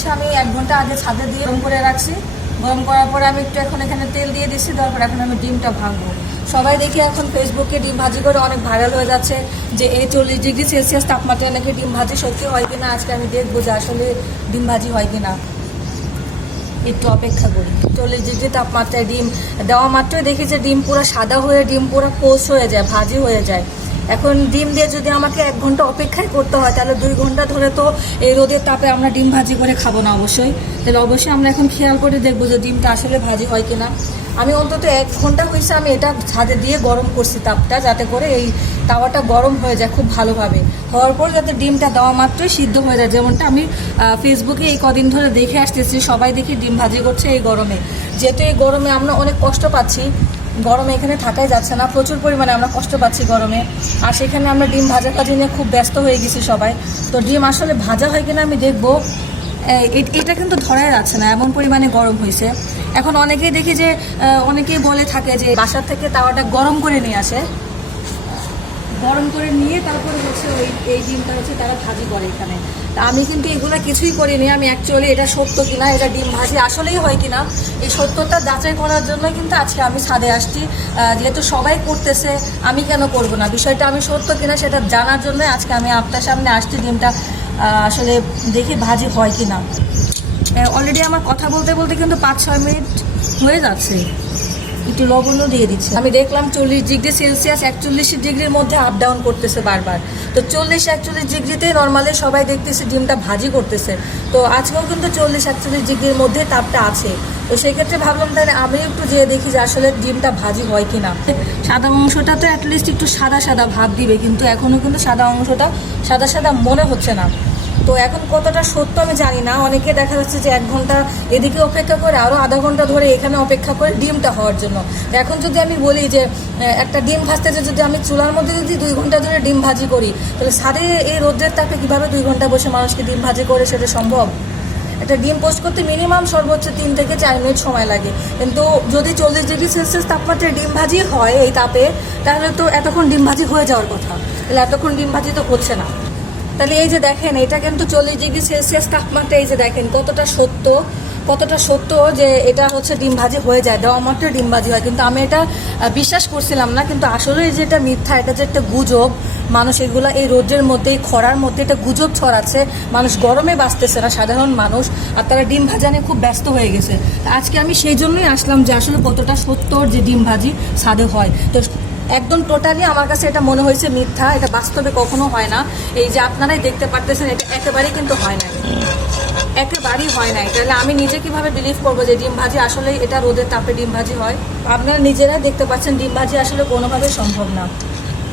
হচ্ছে আমি এক ঘণ্টা আগে ছাদে দিয়ে গরম করে রাখছি। গরম করার পরে আমি একটু এখন এখানে তেল দিয়ে দিচ্ছি তারপর এখন আমি ডিমটা ভাঙবো। সবাই দেখি এখন ফেসবুকে ডিম ভাজি করে অনেক ভাইরাল হয়ে যাচ্ছে যে এই চল্লিশ ডিগ্রি সেলসিয়াস তাপমাত্রায় নাকি ডিম ভাজি সত্যি হয় কিনা, আজকে আমি দেখব যে আসলে ডিম ভাজি হয় কিনা। একটু অপেক্ষা করি। চল্লিশ ডিগ্রি তাপমাত্রায় ডিম দেওয়া মাত্রই দেখি যে ডিম পুরো সাদা হয়ে, ডিম পুরো কোষ হয়ে যায়, ভাজি হয়ে যায়। এখন ডিম দিয়ে যদি আমাকে এক ঘণ্টা অপেক্ষায় করতে হয়, তাহলে দুই ঘণ্টা ধরে তো এই রোদের তাপে আমরা ডিম ভাজি করে খাব না অবশ্যই। তাহলে অবশ্যই আমরা এখন খেয়াল করে দেখব যে ডিমটা আসলে ভাজি হয় কিনা। আমি অন্তত এক ঘণ্টা হয়েছে আমি এটা ছাদে দিয়ে গরম করছি তাপটা, যাতে করে এই তাওয়াটা গরম হয়ে যায় খুব ভালোভাবে। হওয়ার পর যাতে ডিমটা দেওয়া মাত্রই সিদ্ধ হয়ে যায়। যেমনটা আমি ফেসবুকে এই কদিন ধরে দেখে আসতেছি, সবাই দেখি ডিম ভাজি করছে এই গরমে। যেহেতু এই গরমে আমরা অনেক কষ্ট পাচ্ছি গরমে এখানে থাকাই যাচ্ছে না। প্রচুর পরিমাণে আমরা কষ্ট পাচ্ছি গরমে। আর সেখানে আমরা ডিম ভাজা কাজে নিয়ে খুব ব্যস্ত হয়ে গেছি সবাই। তো ডিম আসলে ভাজা হয় কিনা আমি দেখব। এটা কিন্তু ধরাই যাচ্ছে না, এমন পরিমাণে গরম হয়েছে। এখন অনেকেই দেখি যে অনেকেই বলে থাকে যে, বাসার থেকে তাওয়াটা গরম করে নিয়ে আসে। গরম করে নিয়ে তারপরে হচ্ছে ওই এই ডিমটা হচ্ছে তারা ভাজি করে এখানে। তা আমি কিন্তু এগুলো কিছুই করিনি, আমি অ্যাকচুয়ালি এটা সত্য কিনা, এটা ডিম ভাজি আসলেই হয় কিনা, এই সত্যটা যাচাই করার জন্য কিন্তু আজকে আমি ছাদে আসছি। যেহেতু সবাই করতেছে, আমি কেন করব না? বিষয়টা আমি সত্য কিনা সেটা জানার জন্য আজকে আমি আপনার সামনে আসছি ডিমটা আসলে দেখি ভাজি হয় কিনা। অলরেডি আমার কথা বলতে বলতে কিন্তু পাঁচ ছয় মিনিট হয়ে যাচ্ছে। একটু লবণও দিয়ে দিচ্ছে। আমি দেখলাম চল্লিশ ডিগ্রি সেলসিয়াস, একচল্লিশ ডিগ্রির মধ্যে আপ ডাউন করতেছে বারবার। তো চল্লিশ, একচল্লিশ ডিগ্রিতে নর্মালি সবাই দেখতেছে ডিমটা ভাজি করতেছে। তো আজকেও কিন্তু চল্লিশ, একচল্লিশ ডিগ্রির মধ্যে তাপটা আছে। তো সেক্ষেত্রে ভাবলাম তাহলে আমি একটু যেয়ে দেখি যে আসলে ডিমটা ভাজি হয় কিনা। সাদা অংশটা তো অ্যাটলিস্ট একটু সাদা সাদা ভাব দিবে, কিন্তু এখনও কিন্তু সাদা অংশটা সাদা সাদা মনে হচ্ছে না। তো এখন কতটা সত্য আমি জানি না। অনেকে দেখা যাচ্ছে যে এক ঘণ্টা এদিকে অপেক্ষা করে আরও আধা ঘণ্টা ধরে এখানে অপেক্ষা করে ডিমটা হওয়ার জন্য। তো এখন যদি আমি বলি যে একটা ডিম ভাজতে যদি আমি চুলার মধ্যে যদি দুই ঘণ্টা ধরে ডিম ভাজি করি, তাহলে সাড়ে এই রোদ্রের তাপে কীভাবে দুই ঘণ্টা বসে মানুষকে ডিম ভাজি করে সেটা সম্ভব? একটা ডিম পোস্ট করতে মিনিমাম সর্বোচ্চ তিন থেকে চার মিনিট সময় লাগে। কিন্তু যদি চল্লিশ ডিগ্রি সেলসিয়াস তাপমাত্রায় ডিম ভাজি হয় এই তাপে, তাহলে তো এতক্ষণ ডিম ভাজি হয়ে যাওয়ার কথা। তাহলে এতক্ষণ ডিম ভাজি তো হচ্ছে না। তাহলে এই যে দেখেন, এটা কিন্তু চল্লিশ ডিগ্রি সেলসিয়াস তাপমাত্রা, এই যে দেখেন কতটা সত্য কতটা সত্য যে এটা হচ্ছে ডিম ভাজি হয়ে যায়, দেওয়া মাত্র ডিম ভাজি হয়। কিন্তু আমি এটা বিশ্বাস করছিলাম না, কিন্তু আসলে এই যে এটা মিথ্যা, এটা যে একটা গুজব, মানুষ এগুলা এই রোদ্রের মধ্যে, এই খরার মধ্যে এটা গুজব ছড়াচ্ছে, মানুষ গরমে বাঁচতেছে না, সাধারণ মানুষ, আর তারা ডিম ভাজা নিয়ে খুব ব্যস্ত হয়ে গেছে। আজকে আমি সেই জন্যই আসলাম যে আসলে কতটা সত্যর যে ডিম ভাজি সাদে হয়। তো একদম টোটালি আমার কাছে এটা মনে হয়েছে মিথ্যা, এটা বাস্তবে কখনো হয় না। এই যে আপনারাই দেখতে পারতেছেন, এটা একেবারেই কিন্তু হয় না একেবারেই হয় নাই। তাহলে আমি নিজে কীভাবে বিলিভ করব যে ডিম ভাজি আসলে এটা রোদের তাপে ডিম ভাজি হয়? আপনারা নিজেরাই দেখতে পাচ্ছেন, ডিম ভাজি আসলে কোনোভাবে সম্ভব না।